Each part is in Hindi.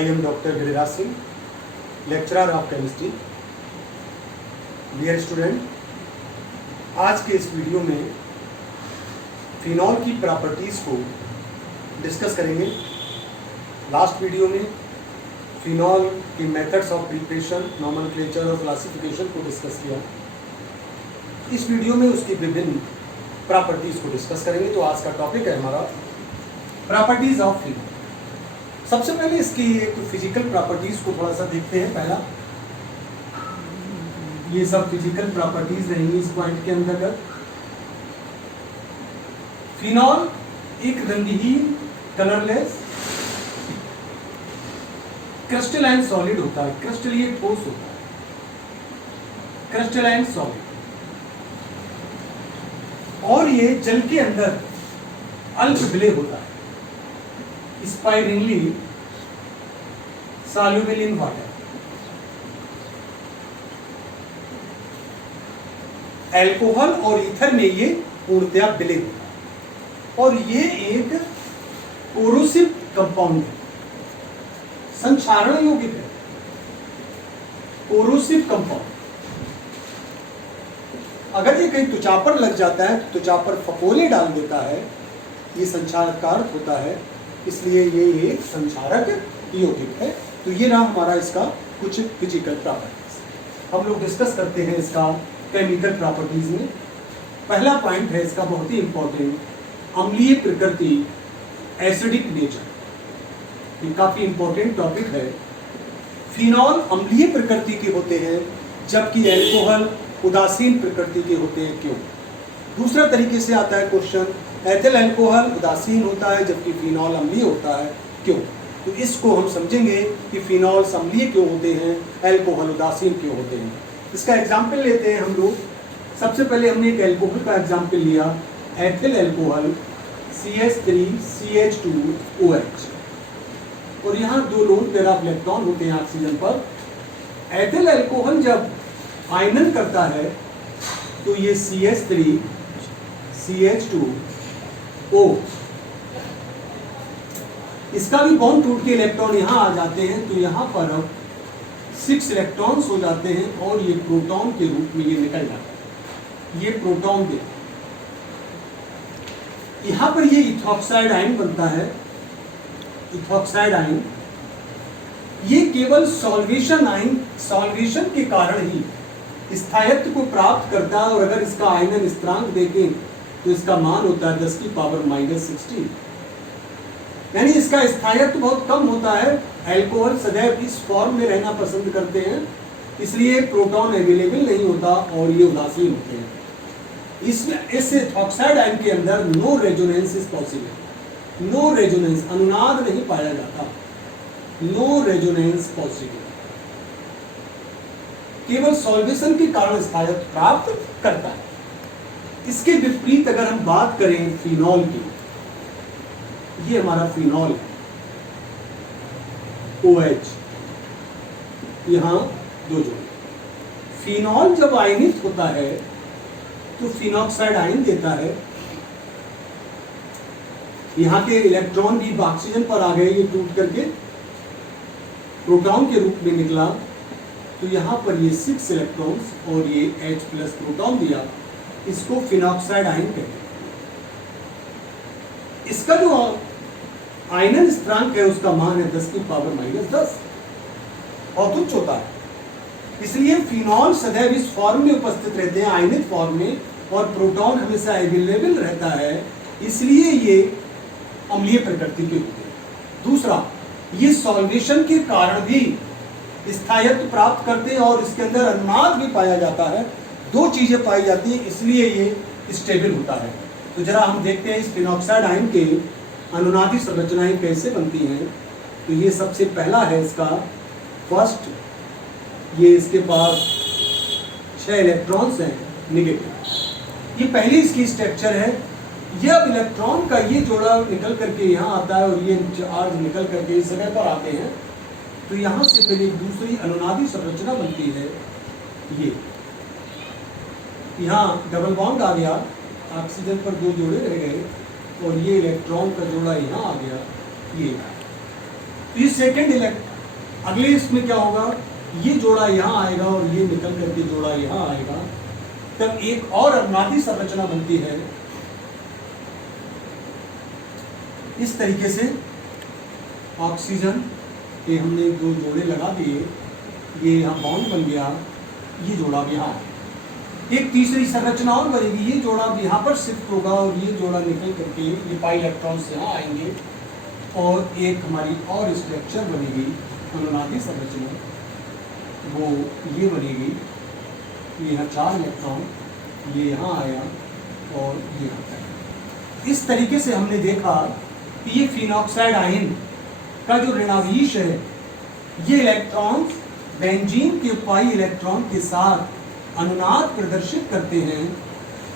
I am Dr. Giriraj Singh, lecturer of chemistry. Dear student, आज के इस वीडियो में फिनॉल की प्रॉपर्टीज़ को डिस्कस करेंगे। लास्ट वीडियो में फिनॉल की मेथड्स ऑफ प्रिपरेशन, नॉमेनक्लेचर और क्लासिफिकेशन को डिस्कस किया। इस वीडियो में उसकी विभिन्न प्रॉपर्टीज़ को डिस्कस करेंगे। तो आज का टॉपिक है हमारा प्रॉपर्टीज़ ऑफ फिनॉल। सबसे पहले इसकी एक फिजिकल प्रॉपर्टीज़ को थोड़ा सा देखते हैं। पहला, ये सब फिजिकल प्रॉपर्टीज़ रहेंगी इस पॉइंट के अंतर्गत। फिनॉल एक रंगहीन, कलरलेस, क्रिस्टलाइन सॉलिड होता है। क्रिस्टल ये ठोस होता है, क्रिस्टलाइन सॉलिड, और ये जल के अंदर अल्प विलय होता है, स्पाइरिंगली सॉल्युबल इन वाटर। अल्कोहल और ईथर में ये पूर्णतया विलय होता है, और ये एक कोरोसिव कंपाउंड है, संक्षारण योग्य है, कोरोसिव कंपाउंड। अगर ये कहीं त्वचा पर लग जाता है तो त्वचा पर फफोले डाल देता है, ये संक्षारक होता है, इसलिए ये एक संक्षारक यौगिक है। तो ये रहा हमारा इसका कुछ फिजिकल प्रॉपर्टीज। हम लोग डिस्कस करते हैं इसका केमिकल प्रॉपर्टीज में। पहला पॉइंट है इसका बहुत ही इंपॉर्टेंट, अम्लीय प्रकृति, एसिडिक नेचर। ये काफी इंपॉर्टेंट टॉपिक है। फिनॉल अम्लीय प्रकृति के होते हैं, जबकि अल्कोहल उदासीन प्रकृति के होते हैं। क्यों? दूसरा तरीके से आता है क्वेश्चन, एथिल अल्कोहल उदासीन होता है जबकि फिनॉल अम्लीय होता है। क्यों? तो इसको हम समझेंगे कि फिनॉल अम्लीय क्यों होते हैं, अल्कोहल उदासीन क्यों होते हैं। इसका एग्जाम्पल लेते हैं हम लोग। सबसे पहले हमने एक अल्कोहल का एग्जाम्पल लिया, एथिल अल्कोहल CH3CH2OH, और यहाँ दो लोन पेयर ऑफ इलेक्ट्रॉन होते हैं ऑक्सीजन पर। एथिल अल्कोहल जब आयनन करता है तो ये CH3CH2O, इसका भी बॉन्ड टूट के इलेक्ट्रॉन यहाँ आ जाते हैं, तो यहाँ पर अब 6 इलेक्ट्रॉन्स हो जाते हैं, और ये प्रोटॉन के रूप में ये निकल जाता है। ये प्रोटॉन दे, यहाँ पर ये इथॉक्साइड आयन बनता है। इथॉक्साइड आयन ये केवल सॉल्वेशन आयन, सॉल्वेशन के कारण ही स्थायित्व को प्राप्त करता है। और अगर इसका आयनन स्थिरांक देखें तो इसका मान होता है 10 की पावर -16, यानी इसका स्थायित्व बहुत कम होता है। अल्कोहल सदैव इस फॉर्म में रहना पसंद करते हैं, इसलिए प्रोटॉन अवेलेबल नहीं होता और ये उदासीन होते हैं। इस इथॉक्साइड आयन के अंदर no resonance is possible. No resonance, अनुनाद नहीं पाया जाता। नो रेजोनेंस पॉसिबल, केवल सॉल्वेशन के कारण स्थायित्व प्राप्त करता है। इसके विपरीत अगर हम बात करें फिनॉल की, ये हमारा फिनॉल है, OH, यहां दो जोड़े। फिनॉल जब आयनित होता है तो फिनॉक्साइड आयन देता है। यहाँ के इलेक्ट्रॉन भी ऑक्सीजन पर आ गए, ये टूट करके प्रोटॉन के रूप में निकला, तो यहाँ पर ये 6 इलेक्ट्रॉन्स और ये H+ प्रोटॉन दिया, इसको फिनॉक्साइड आयन कहते हैं। इसका जो आयनन स्थिरांक है उसका मान है 10 की पावर -10, और तुच्छ होता है। इसलिए फिनॉल सदैव इस फॉर्म में उपस्थित रहते हैं, आयनित फॉर्म में, और प्रोटॉन हमेशा अवेलेबल रहता है, इसलिए ये अम्लीय प्रकृति के होते हैं। दूसरा, ये सॉल्वेशन के कारण भी स्थायित्व प्राप्त करते हैं, और इसके अंदर अनुनाद भी पाया जाता है। दो चीजें पाई जाती हैं, इसलिए ये स्टेबल होता है। तो जरा हम देखते हैं इस फिनॉक्साइड आयन के अनुनादी संरचनाएं कैसे बनती हैं। तो ये सबसे पहला है इसका फर्स्ट, ये इसके पास 6 इलेक्ट्रॉन्स हैं निगेटिव। ये पहली इसकी स्ट्रक्चर है। ये अब इलेक्ट्रॉन का ये जोड़ा निकल करके यहाँ आता है, और ये चार्ज निकल करके इस जगह पर आते हैं। तो यहाँ से फिर एक दूसरी अनुनादी संरचना बनती है। ये यहाँ डबल बॉन्ड आ गया, ऑक्सीजन पर 2 जोड़े रह गए, और ये इलेक्ट्रॉन का जोड़ा यहाँ आ गया। ये तो ये सेकेंड इलेक्ट्रॉन, अगले इसमें क्या होगा, ये जोड़ा यहाँ आएगा और ये निकल करके जोड़ा यहाँ आएगा, तब एक और अनुनादी संरचना बनती है। इस तरीके से ऑक्सीजन के हमने दो जोड़े लगा दिए, ये यहाँ बॉन्ड बन गया, ये जोड़ा भी यहाँ, एक तीसरी संरचना और बनेगी, ये जोड़ा भी यहाँ पर शिफ्ट होगा और ये जोड़ा निकल करके ये पाई इलेक्ट्रॉन्स यहाँ आएंगे और एक हमारी और स्ट्रक्चर बनेगी अनुनादी संरचना, वो ये बनेगी, ये यहाँ 4 इलेक्ट्रॉन, ये यहाँ आया और ये यहाँ आया। इस तरीके से हमने देखा कि ये फिनॉक्साइड आयन का जो ऋणावेश है, ये इलेक्ट्रॉन बेंजीन के पाई इलेक्ट्रॉन के साथ अनुनाद प्रदर्शित करते हैं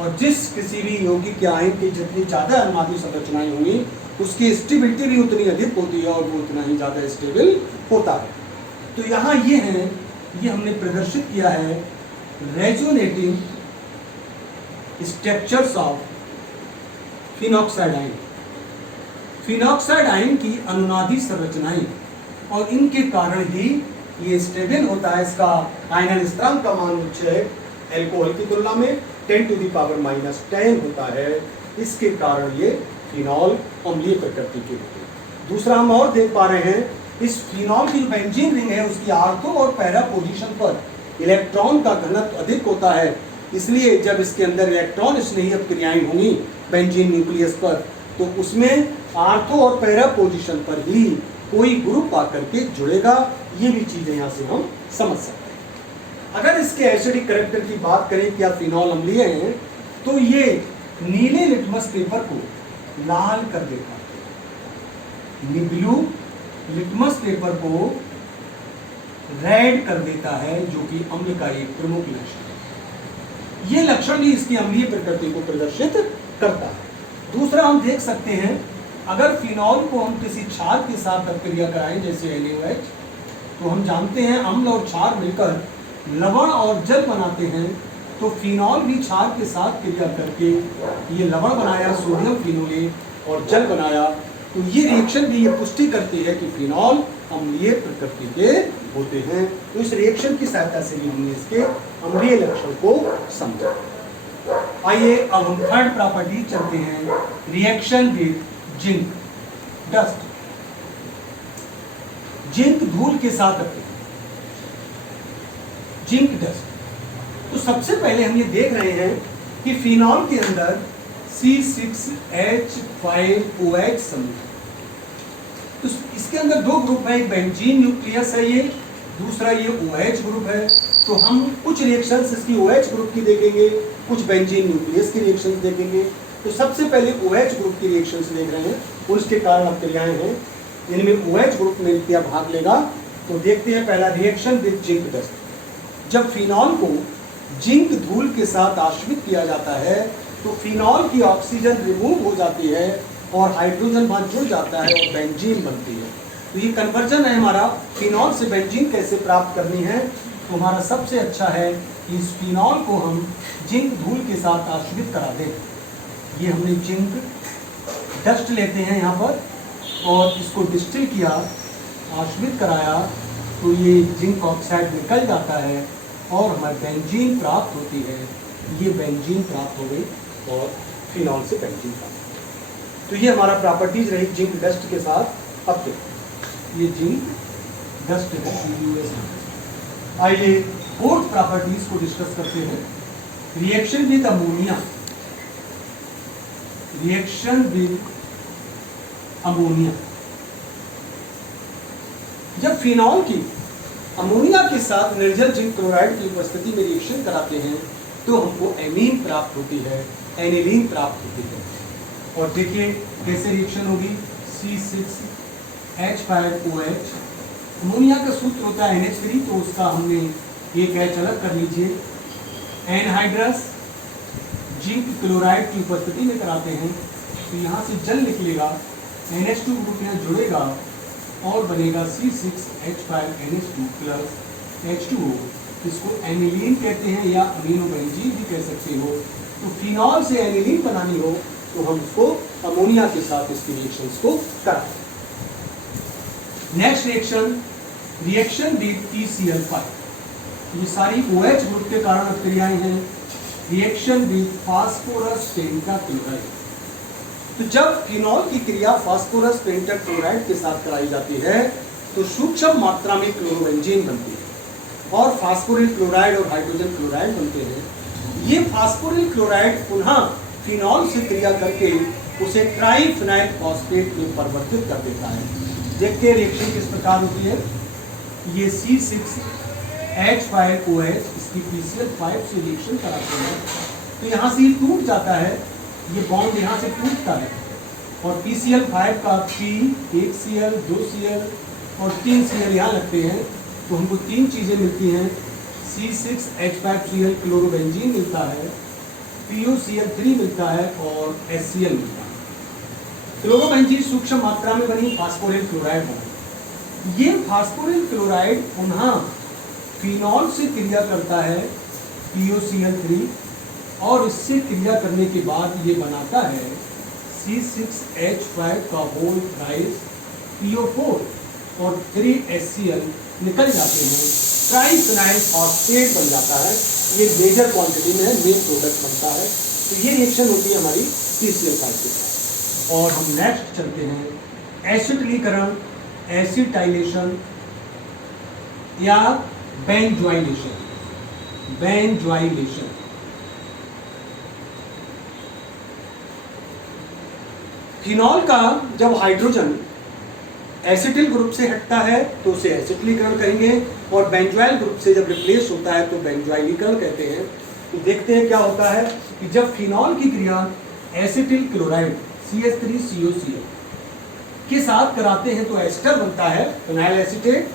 और जिस किसी भी यौगिक के आयन की जितनी ज़्यादा अनुनादी संरचनाएं होंगी उसकी स्टेबिलिटी भी उतनी अधिक होती है और वो उतना ही ज़्यादा स्टेबल होता है। तो यहाँ ये है, ये हमने प्रदर्शित किया है resonating structures of phenoxide ion, phenoxide ion की अनुनादी संरचनाएं, और इनके कारण ही ये स्टेबल होता है। इसका आयनन स्थिरांक का मान उच्च है, एल्कोहल की तुलना में 10⁻⁻10 होता है, इसके कारण ये फिनॉल अम्लीय प्रकृति के होते हैं। दूसरा हम और देख पा रहे हैं, इस फिनॉल की जो बेंजीन रिंग है उसकी आर्थो और पैरा पोजीशन पर इलेक्ट्रॉन का घनत्व अधिक होता है, इसलिए जब इसके अंदर इलेक्ट्रॉन स्नेही अपक्रियाएं होंगी बेंजीन न्यूक्लियस पर, तो उसमें आर्थो और पैरा पोजीशन पर ही कोई ग्रुप आकर के जुड़ेगा। ये भी चीजें यहाँ से हम समझ सकते हैं। अगर इसके एसिडिक कैरेक्टर की बात करें, क्या फिनॉल अम्लीय है, तो ये नीले लिटमस पेपर को लाल कर देता है, ब्लू लिटमस पेपर को रेड कर देता है, जो कि अम्ल का एक प्रमुख लक्षण है। ये लक्षण भी इसकी अम्लीय प्रकृति को प्रदर्शित करता है। दूसरा हम देख सकते हैं, अगर फिनॉल को हम किसी क्षार के साथ अपक्रिया कराएं जैसे NaOH, तो हम जानते हैं अम्ल और क्षार मिलकर लवण और जल बनाते हैं, तो फिनॉल भी क्षार के साथ क्रिया करके ये लवण बनाया सोडियम फिनोलेट और जल बनाया, तो ये रिएक्शन भी ये पुष्टि करती है कि फिनॉल अम्लीय प्रकृति के होते हैं। तो इस रिएक्शन की सहायता से भी हमने इसके अम्लीय लक्षण को समझा। आइए अब हम थर्ड प्रॉपर्टी चलते हैं, reaction with zinc dust, zinc धूल के साथ जिंक डस्ट। तो सबसे पहले हम ये देख रहे हैं कि फिनॉल के अंदर C6H5OH समूह, तो इसके अंदर दो ग्रुप है, एक बेंजीन न्यूक्लियस है ये, दूसरा ये OH ग्रुप है। तो हम कुछ रिएक्शंस इसकी OH ग्रुप की देखेंगे, कुछ बेंजीन न्यूक्लियस की रिएक्शंस देखेंगे। तो सबसे पहले OH ग्रुप की रिएक्शंस देख रहे हैं, उसके कारण अपक्रियाएं हैं जिनमें OH ग्रुप में क्या भाग लेगा। तो देखते हैं पहला रिएक्शन विद जिंक डस्ट। जब फिनॉल को जिंक धूल के साथ आश्रित किया जाता है तो फिनॉल की ऑक्सीजन रिमूव हो जाती है और हाइड्रोजन वहां जुड़ जाता है और बेंजीन बनती है। तो ये कन्वर्जन है हमारा, फिनॉल से बेंजीन कैसे प्राप्त करनी है। तो हमारा सबसे अच्छा है कि इस फिनॉल को हम जिंक धूल के साथ आश्रित करा दें। ये हमने जिंक डस्ट लेते हैं यहाँ पर और इसको डिस्टिल किया, आश्रित कराया, तो ये जिंक ऑक्साइड निकल जाता है और हमें बेंजीन प्राप्त होती है। ये बेंजीन प्राप्त हो गई और फिनॉल से बेंजीन प्राप्त। तो ये हमारा प्रॉपर्टीज रही जिंक डस्ट के साथ। अब ये जिंक डस्ट है। आइए फोर्थ प्रॉपर्टीज को डिस्कस करते हैं, reaction with ammonia. Reaction with ammonia, जब फिनॉल की अमोनिया के साथ निर्जल जिंक क्लोराइड की उपस्थिति में रिएक्शन कराते हैं तो हमको एमीन प्राप्त होती है, एनिलीन प्राप्त होती है। और देखिए कैसे रिएक्शन होगी, C6H5OH, अमोनिया का सूत्र होता है NH3, तो उसका हमने एक H अलग कर लीजिए। एनहाइड्रस जिंक क्लोराइड की उपस्थिति में कराते हैं तो यहाँ से जल निकलेगा, NH2 ग्रुप यहाँ जुड़ेगा और बनेगा C6H5NH2 प्लस H2O। इसको एनिलीन कहते हैं या अमीनो बेंजीन भी कह सकते हो। तो फिनॉल से एनिलीन बनानी हो तो हम उसको अमोनिया के साथ इसके रिएक्शंस को कराते हैं। नेक्स्ट रिएक्शन विद PCl5, ये सारी OH ग्रुप के कारण क्रियाएं हैं। रिएक्शन विद फास्फोरस पेंटाक्लोराइड, तो जब फिनॉल की क्रिया फास्फोरस पेंटाक्लोराइड के साथ कराई जाती है तो सूक्ष्म मात्रा में क्लोरोबेंजीन बनती है और फास्फोरिल क्लोराइड और हाइड्रोजन क्लोराइड बनते हैं। ये फास्फोरिल क्लोराइड पुनः फिनॉल से क्रिया करके उसे ट्राइफिनाइल फॉस्फेट में परिवर्तित कर देता है। देखते हैं रिएक्शन किस प्रकार होती है। ये C6H5OH इसकी PCl5 से रिएक्शन कराते हैं तो यहाँ से ये टूट जाता है, ये बॉन्ड यहाँ से टूटता है और PCl5 का P 1Cl 2Cl और 3Cl यहाँ लगते हैं तो हमको तीन चीज़ें मिलती हैं। C6H5Cl क्लोरोबेंजीन मिलता है, PuCl3 मिलता है और HCl मिलता है। क्लोरोबेंजीन सूक्ष्म मात्रा में बनी फास्फोरिल क्लोराइड बना। ये फास्फोरिल क्लोराइड पुनः फिनॉल से क्रिया करता है PuCl3 और इससे क्रिया करने के बाद ये बनाता है C6H5 का होल राइस PO4 और 3HCl निकल जाते हैं, ट्राइफिनाइल फॉस्फेट बन जाता है। ये मेजर क्वांटिटी में मेन प्रोडक्ट बनता है। तो ये रिएक्शन होती है हमारी PCl5 के साथ। और हम नेक्स्ट चलते हैं एसिटिलीकरण, एसिटाइलेशन या बेंजोइलेशन। फिनॉल का जब हाइड्रोजन एसिटिल ग्रुप से हटता है तो उसे एसिटिलीकरण कहेंगे और बेंजोइल ग्रुप से जब रिप्लेस होता है तो बेंजोइलीकरण कहते हैं। तो देखते हैं क्या होता है कि जब फिनॉल की क्रिया एसिटिल क्लोराइड CH3COCl के साथ कराते हैं तो एस्टर बनता है फिनाइल एसीटेट।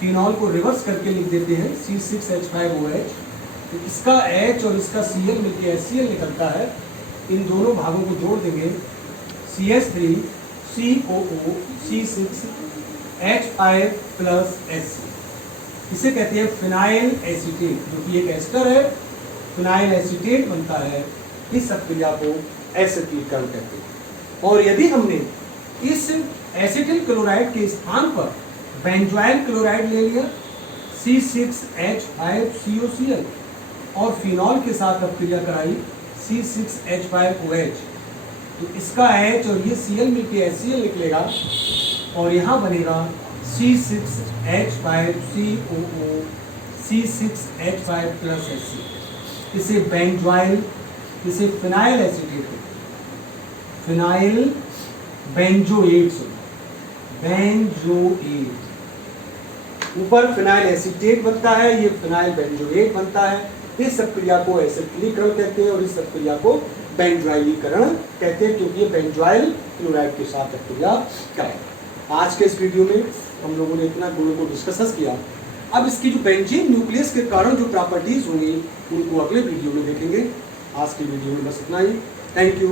फिनॉल को रिवर्स करके लिख देते हैं C6H5OH, तो इसका H और इसका Cl मिलकर HCl निकलता है। इन दोनों भागों को जोड़ देंगे CH3COO C6H5 प्लस HC, इसे कहते हैं फिनाइल एसीटेट, जो कि एक एस्टर है। फिनाइल एसीटेट बनता है। इस अभिक्रिया को एसिटिलीकरण कहते हैं। और यदि हमने इस एसिटिल क्लोराइड के स्थान पर बेंजोइल क्लोराइड ले लिया C6H5COCl और फिनॉल के साथ अभिक्रिया कराई C6H5OH, तो इसका H और ये Cl मिलकर HCl निकलेगा और यहाँ बनेगा C6H5COO C6H5 प्लस HCl। इसे बेंजोइल, इसे फिनाइल एसीटेट, फिनाइल बेंजोएट, ऊपर फिनाइल एसीटेट बनता है, ये फिनाइल बेंजोएट बनता है। इस प्रक्रिया को एसिटिलीकरण कहते हैं और इस प्रक्रिया को बेंजोइलीकरण कहते हैं, क्योंकि ये बेंजोइल क्लोराइड के साथ प्रक्रिया करेगा। आज के इस वीडियो में हम लोगों ने इतना गुणों को डिस्कस किया। अब इसकी जो बेंजीन न्यूक्लियस के कारण जो प्रॉपर्टीज होंगी उनको अगले वीडियो में देखेंगे। आज की वीडियो में बस इतना ही। Thank you.